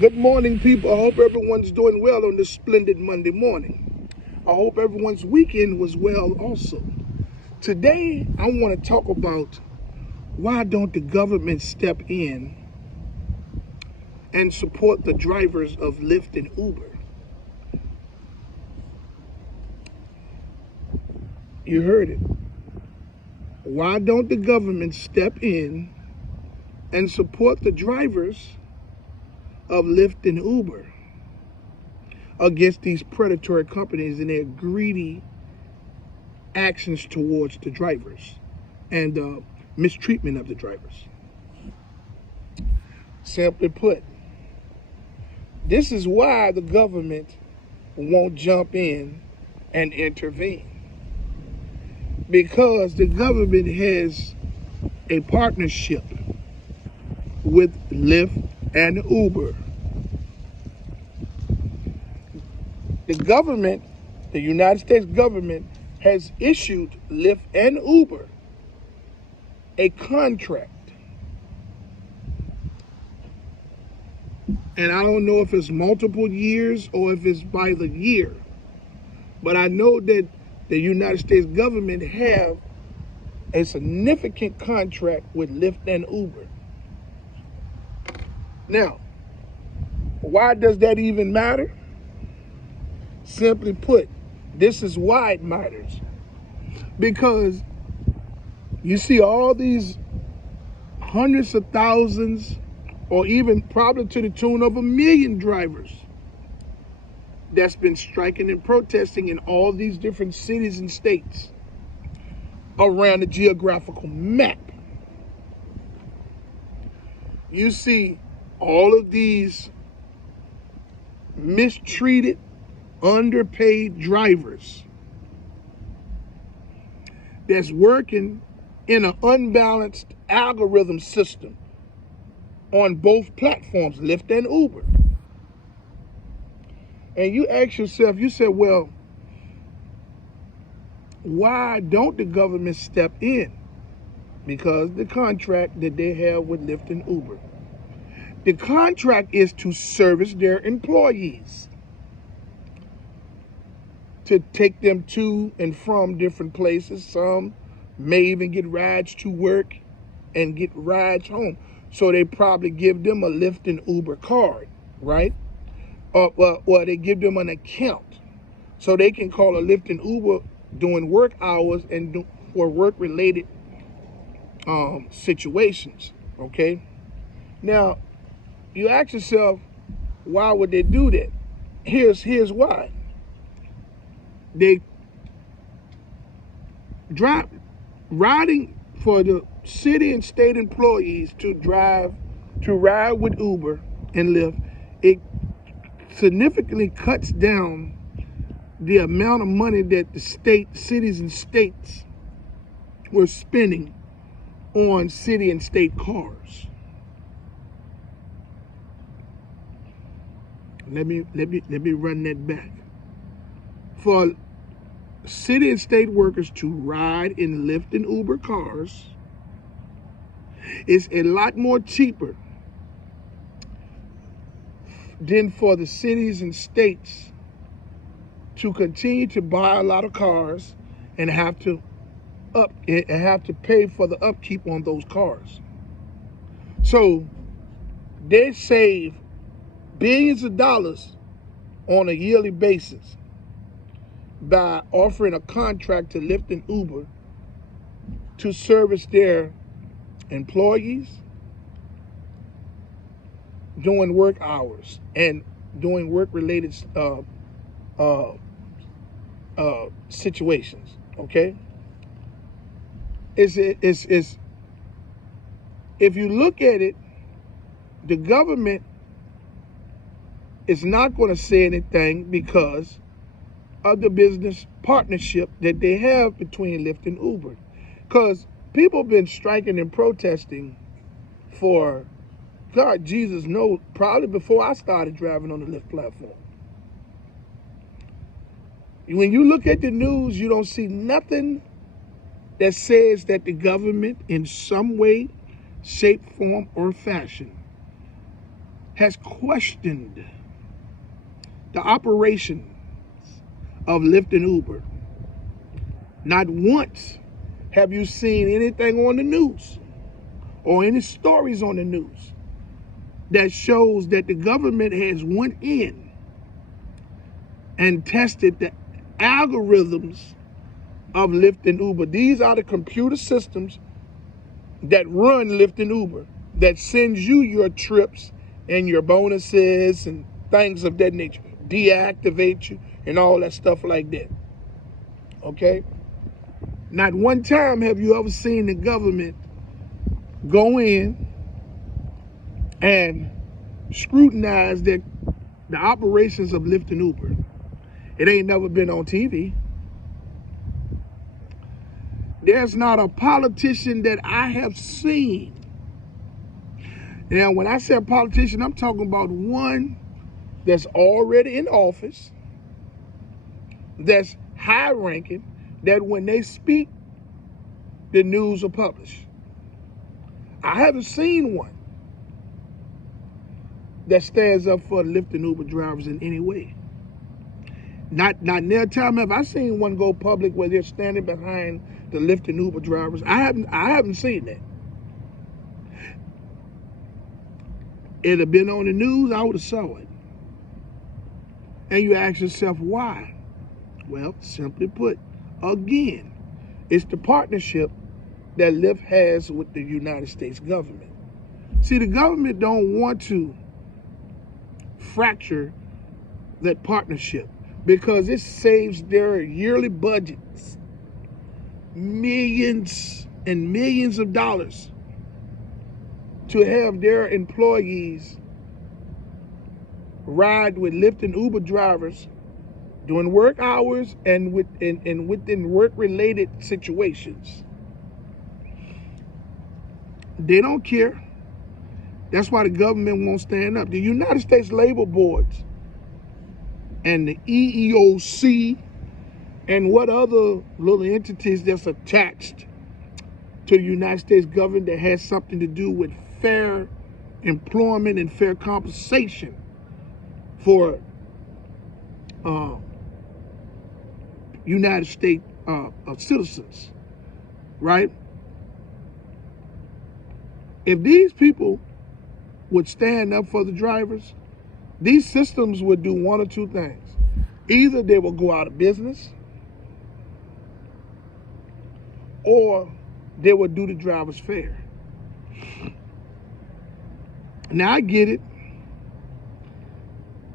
Good morning, people. I hope everyone's doing well on this splendid Monday morning. I hope everyone's weekend was well also. Today, I want to talk about why don't the government step in and support the drivers of Lyft and Uber? You heard it. Why don't the government step in and support the drivers of Lyft and Uber against these predatory companies and their greedy actions towards the drivers and mistreatment of the drivers? Simply put, this is why the government won't jump in and intervene. Because the government has a partnership with Lyft and Uber. The government, the United States government, has issued Lyft and Uber a contract. And I don't know if it's multiple years or if it's by the year. But I know that the United States government have a significant contract with Lyft and Uber. Now, why does that even matter? Simply put, this is why it matters. Because you see all these hundreds of thousands, or even probably to the tune of 1 million drivers that's been striking and protesting in all these different cities and states around the geographical map. You see all of these mistreated, underpaid drivers that's working in an unbalanced algorithm system on both platforms, Lyft and Uber. And you ask yourself, you say, well, why don't the government step in? Because the contract that they have with Lyft and Uber. The contract is to service their employees, to take them to and from different places. Some may even get rides to work and get rides home. So they probably give them a Lyft and Uber card, right? Or they give them an account so they can call a Lyft and Uber during work hours and for work-related situations, okay? Now, you ask yourself, why would they do that? Here's why. They riding for the city and state employees to ride with Uber and Lyft. It significantly cuts down the amount of money that the cities and states were spending on city and state cars. Let me run that back. For city and state workers to ride in Lyft and Uber cars is a lot more cheaper than for the cities and states to continue to buy a lot of cars and have to pay for the upkeep on those cars. So they save billions of dollars on a yearly basis by offering a contract to Lyft and Uber to service their employees during work hours and doing work-related situations. Okay, is if you look at it, the government is not going to say anything because of the business partnership that they have between Lyft and Uber. Because people have been striking and protesting for, God, Jesus knows, probably before I started driving on the Lyft platform. When you look at the news, you don't see nothing that says that the government in some way, shape, form, or fashion has questioned the operations of Lyft and Uber. Not once have you seen anything on the news or any stories on the news that shows that the government has went in and tested the algorithms of Lyft and Uber. These are the computer systems that run Lyft and Uber, that sends you your trips and your bonuses and things of that nature, deactivate you and all that stuff like that. Okay? Not one time have you ever seen the government go in and scrutinize the operations of Lyft and Uber. It ain't never been on TV. There's not a politician that I have seen. Now, when I say politician, I'm talking about one that's already in office, that's high ranking, that when they speak, the news will publish. I haven't seen one that stands up for Lyft and Uber drivers in any way. Not near time have I seen one go public where they're standing behind the Lyft and Uber drivers. I haven't seen that. It'd have been on the news, I would have saw it. And you ask yourself, why? Well, simply put, again, it's the partnership that Lyft has with the United States government. See, the government don't want to fracture that partnership because it saves their yearly budgets millions and millions of dollars to have their employees ride with Lyft and Uber drivers during work hours and within work-related situations. They don't care. That's why the government won't stand up. The United States labor boards and the EEOC and what other little entities that's attached to the United States government that has something to do with fair employment and fair compensation for United States citizens, right? If these people would stand up for the drivers, these systems would do one or two things. Either they will go out of business, or they would do the drivers fair. Now I get it.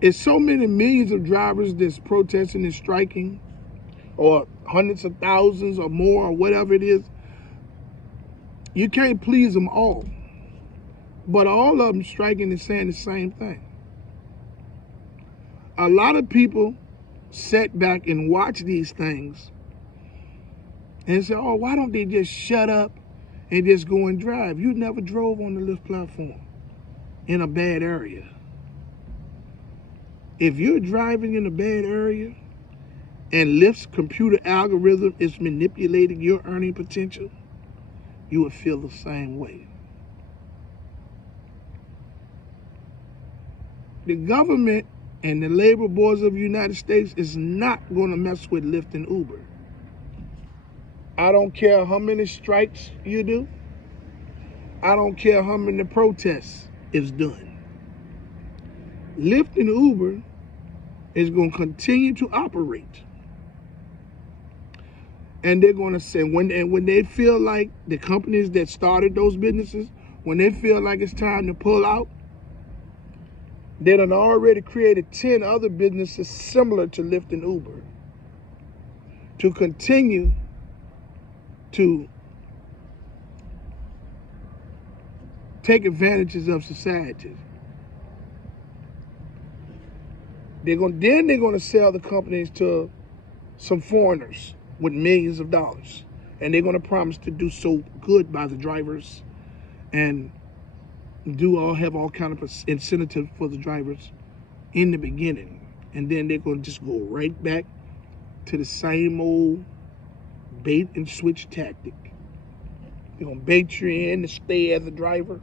It's so many millions of drivers that's protesting and striking, or hundreds of thousands or more, or whatever it is. You can't please them all. But all of them striking and saying the same thing. A lot of people sit back and watch these things and say, oh, why don't they just shut up and just go and drive? You never drove on the Lyft platform in a bad area. If you're driving in a bad area and Lyft's computer algorithm is manipulating your earning potential, you would feel the same way. The government and the labor boards of the United States is not going to mess with Lyft and Uber. I don't care how many strikes you do. I don't care how many protests is done. Lyft and Uber is going to continue to operate. And they're going to say, when they feel like the companies that started those businesses, when they feel like it's time to pull out, they done already created 10 other businesses similar to Lyft and Uber to continue to take advantages of society. They're going to sell the companies to some foreigners with millions of dollars. And they're going to promise to do so good by the drivers and have all kind of incentive for the drivers in the beginning. And then they're going to just go right back to the same old bait and switch tactic. They're going to bait you in to stay as a driver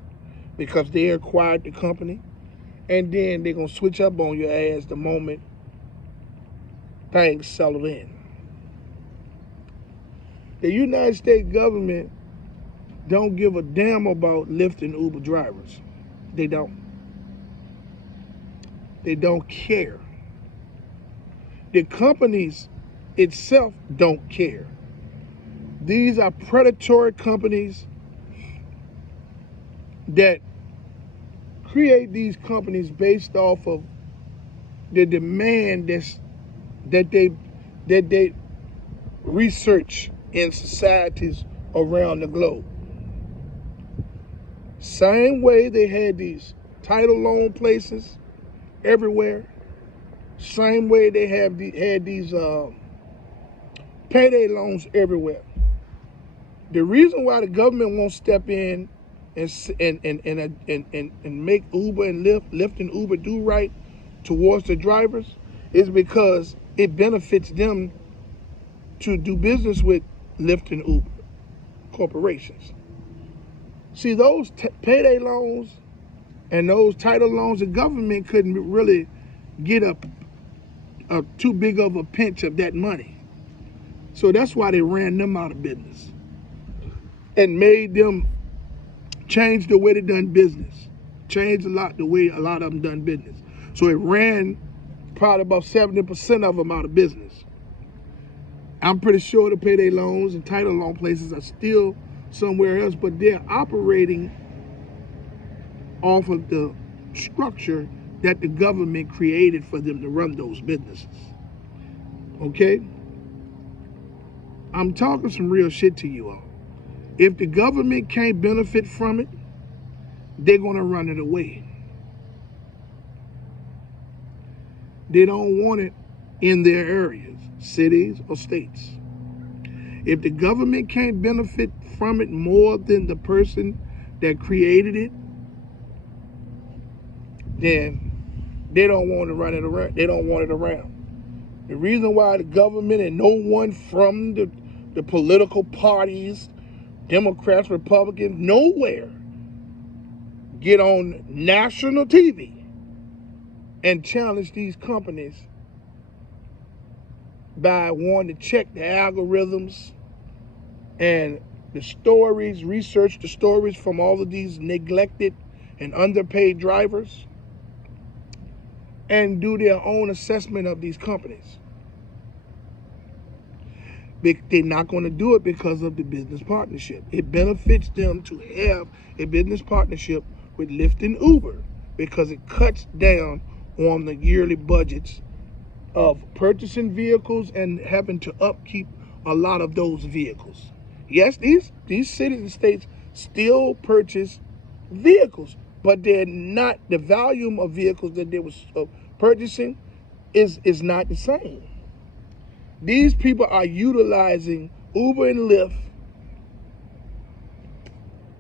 because they acquired the company. and then they're going to switch up on your ass the moment things settle in. The United States government don't give a damn about Lyft and Uber drivers. They don't. They don't care. The companies itself don't care. These are predatory companies that create these companies based off of the demand that they research in societies around the globe. Same way they had these title loan places everywhere. Same way they had these payday loans everywhere. The reason why the government won't step in and make Uber and Lyft and Uber do right towards the drivers is because it benefits them to do business with Lyft and Uber corporations. See, those payday loans and those title loans, the government couldn't really get a too big of a pinch of that money. So that's why they ran them out of business and made them change the way they done business. Changed a lot the way a lot of them done business. So it ran probably about 70% of them out of business. I'm pretty sure the payday loans and title loan places are still somewhere else, but they're operating off of the structure that the government created for them to run those businesses. Okay? I'm talking some real shit to you all. If the government can't benefit from it, they're gonna run it away. They don't want it in their areas, cities or states. If the government can't benefit from it more than the person that created it, then they don't want to run it around. They don't want it around. The reason why the government and no one from the political parties, Democrats, Republicans, nowhere get on national TV and challenge these companies by wanting to check the algorithms and the stories, research the stories from all of these neglected and underpaid drivers, and do their own assessment of these companies. They're not going to do it because of the business partnership. It benefits them to have a business partnership with Lyft and Uber because it cuts down on the yearly budgets of purchasing vehicles and having to upkeep a lot of those vehicles. Yes, these cities and states still purchase vehicles, but they're not, the volume of vehicles that they was purchasing is not the same. These people are utilizing Uber and Lyft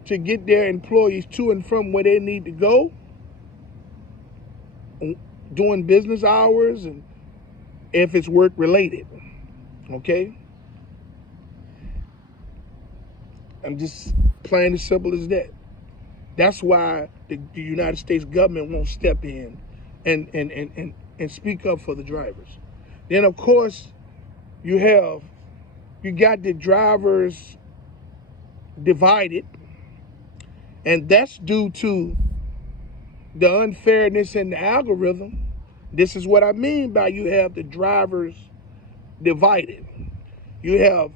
to get their employees to and from where they need to go, doing business hours, and if it's work related. Okay? I'm just plain as simple as that. That's why the United States government won't step in and speak up for the drivers. Then of course you got the drivers divided, and that's due to the unfairness in the algorithm. This is what I mean by you have the drivers divided. You have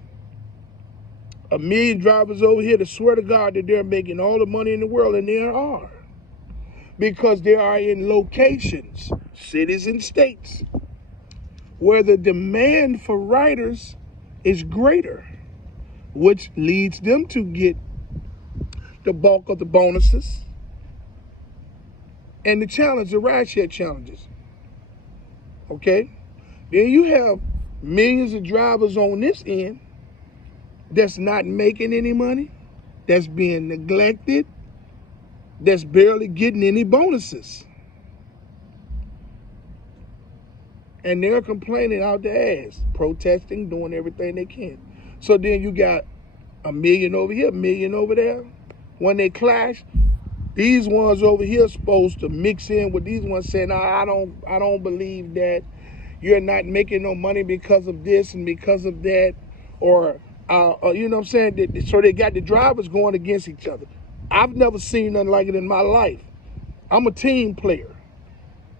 1 million drivers over here that swear to God that they're making all the money in the world, and there are. Because they are in locations, cities and states, where the demand for riders is greater, which leads them to get the bulk of the bonuses and the rideshare challenges. Okay? Then you have millions of drivers on this end that's not making any money, that's being neglected, that's barely getting any bonuses. And they're complaining out their ass, protesting, doing everything they can. So then you got 1 million over here, 1 million over there. When they clash, These ones over here supposed to mix in with these ones saying, no, I don't believe that. You're not making no money because of this and because of that. Or you know what I'm saying? So they got the drivers going against each other. I've never seen nothing like it in my life. I'm a team player.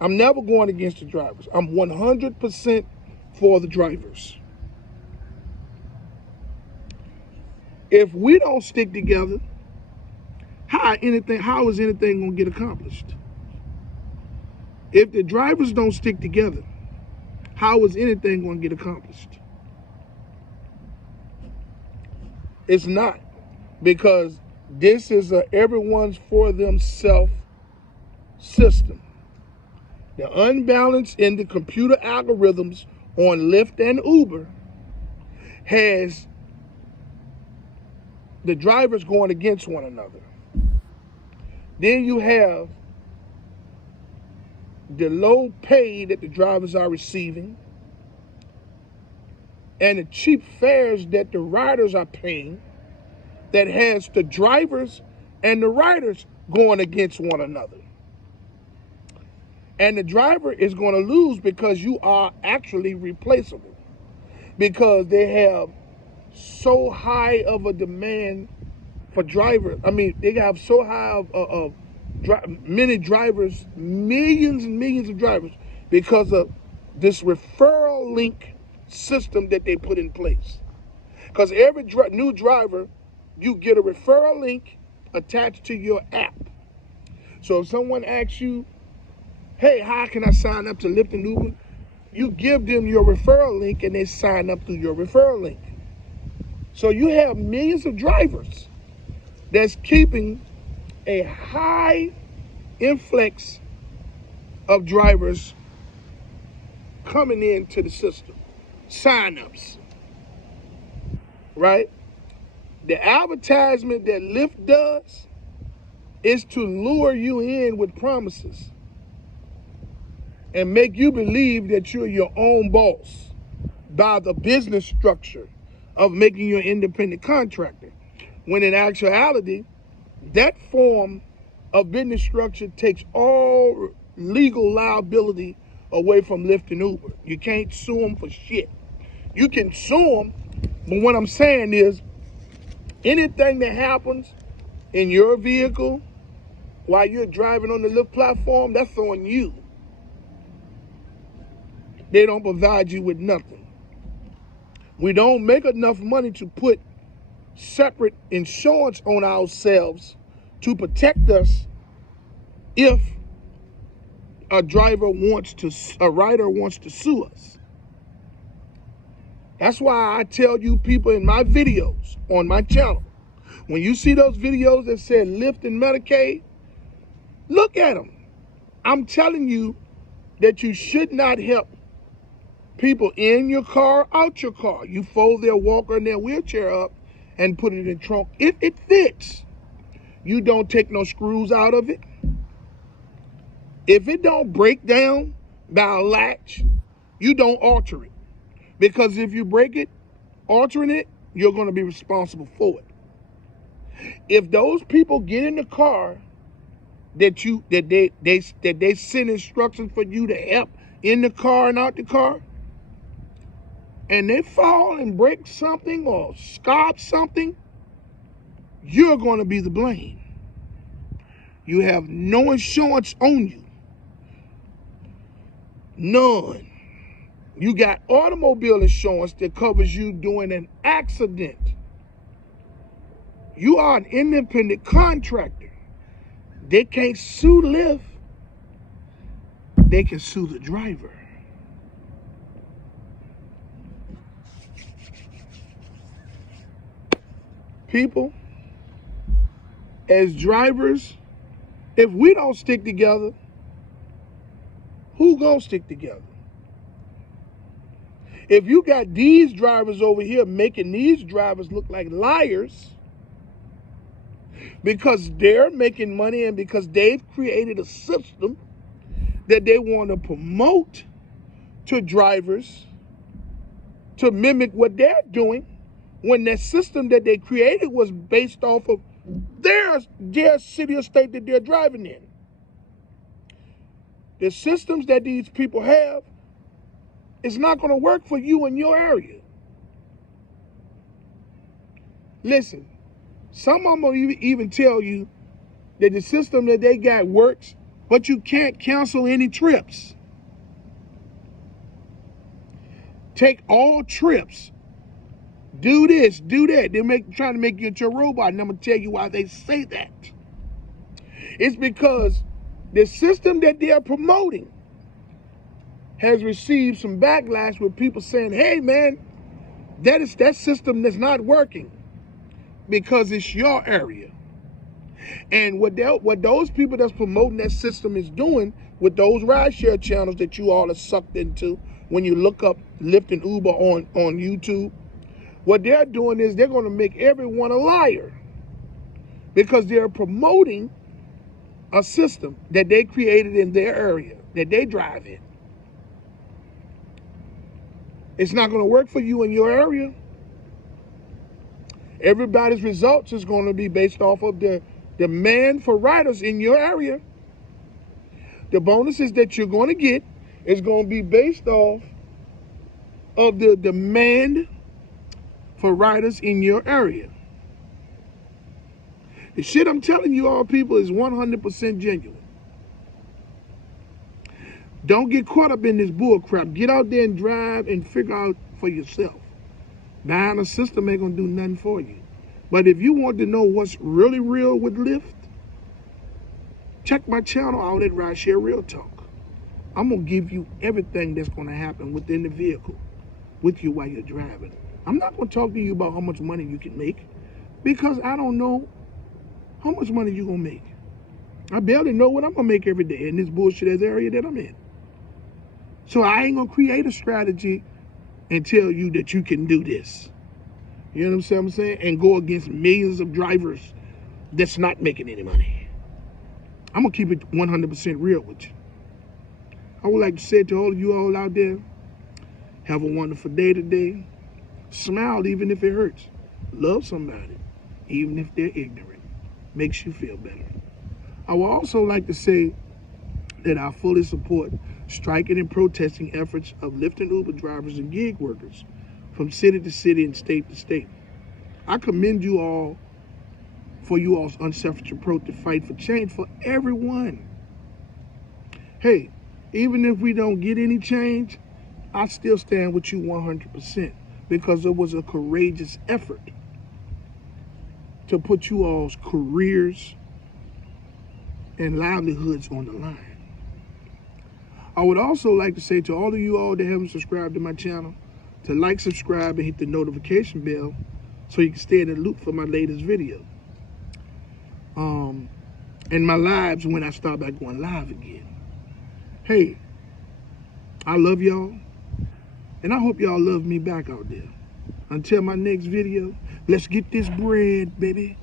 I'm never going against the drivers. I'm 100% for the drivers. If we don't stick together, how is anything going to get accomplished? If the drivers don't stick together, how is anything going to get accomplished? It's not, because this is a everyone's for themselves system. The unbalance in the computer algorithms on Lyft and Uber has the drivers going against one another. Then you have the low pay that the drivers are receiving and the cheap fares that the riders are paying, that has the drivers and the riders going against one another. And the driver is going to lose because you are actually replaceable, because they have so high of a demand for drivers. I mean, they have so high of many drivers, millions and millions of drivers, because of this referral link system that they put in place. Because every new driver, you get a referral link attached to your app. So if someone asks you, hey, how can I sign up to Lyft and Uber? You give them your referral link and they sign up through your referral link. So you have millions of drivers that's keeping a high influx of drivers coming into the system. Sign-ups, right? The advertisement that Lyft does is to lure you in with promises and make you believe that you're your own boss by the business structure of making you an independent contractor. When in actuality, that form of business structure takes all legal liability away from Lyft and Uber. You can't sue them for shit. You can sue them, but what I'm saying is, anything that happens in your vehicle while you're driving on the Lyft platform, that's on you. They don't provide you with nothing. We don't make enough money to put separate insurance on ourselves to protect us if a rider wants to sue us. That's why I tell you people in my videos on my channel, when you see those videos that say Lyft and Medicaid, look at them. I'm telling you that you should not help people in your car, out your car. You fold their walker and their wheelchair up and put it in the trunk. It fits. You don't take no screws out of it. If it don't break down by a latch, you don't alter it. Because if you break it, altering it, you're going to be responsible for it. If those people get in the car that they send instructions for you to help in the car and out the car, and they fall and break something or scarp something, you're going to be the blame. You have no insurance on you. None. You got automobile insurance that covers you during an accident. You are an independent contractor. They can't sue Lyft. They can sue the driver. People, as drivers, if we don't stick together, who gonna stick together? If you got these drivers over here making these drivers look like liars because they're making money and because they've created a system that they want to promote to drivers to mimic what they're doing, when that system that they created was based off of their city or state that they're driving in. The systems that these people have is not going to work for you in your area. Listen, some of them will even tell you that the system that they got works, but you can't cancel any trips. Take all trips. Do this, do that. They're trying to make you into a robot, and I'm going to tell you why they say that. It's because the system that they're promoting has received some backlash with people saying, hey man, that system that's not working because it's your area. And what those people that's promoting that system is doing with those rideshare channels that you all are sucked into when you look up Lyft and Uber on YouTube, what they're doing is they're going to make everyone a liar because they're promoting a system that they created in their area, that they drive in. It's not going to work for you in your area. Everybody's results is going to be based off of the demand for riders in your area. The bonuses that you're going to get is going to be based off of the demand for riders in your area. The shit I'm telling you all people is 100% genuine. Don't get caught up in this bull crap. Get out there and drive and figure out for yourself. Buying a system ain't gonna do nothing for you. But if you want to know what's really real with Lyft, check my channel out at Rideshare RealTalk. I'm gonna give you everything that's gonna happen within the vehicle with you while you're driving. I'm not gonna talk to you about how much money you can make because I don't know how much money you're gonna make. I barely know what I'm gonna make every day in this bullshit ass area that I'm in. So I ain't gonna create a strategy and tell you that you can do this. You know what I'm saying? And go against millions of drivers that's not making any money. I'm gonna keep it 100% real with you. I would like to say to all of you all out there, have a wonderful day today. Smile even if it hurts. Love somebody, even if they're ignorant. Makes you feel better. I would also like to say that I fully support striking and protesting efforts of Lyft and Uber drivers and gig workers from city to city and state to state. I commend you all for you all's unselfish approach to fight for change for everyone. Hey, even if we don't get any change, I still stand with you 100% because it was a courageous effort to put you all's careers and livelihoods on the line. I would also like to say to all of you all that haven't subscribed to my channel to like, subscribe, and hit the notification bell so you can stay in the loop for my latest video. And my lives when I start back going live again. Hey, I love y'all, and I hope y'all love me back out there. Until my next video, let's get this bread, baby.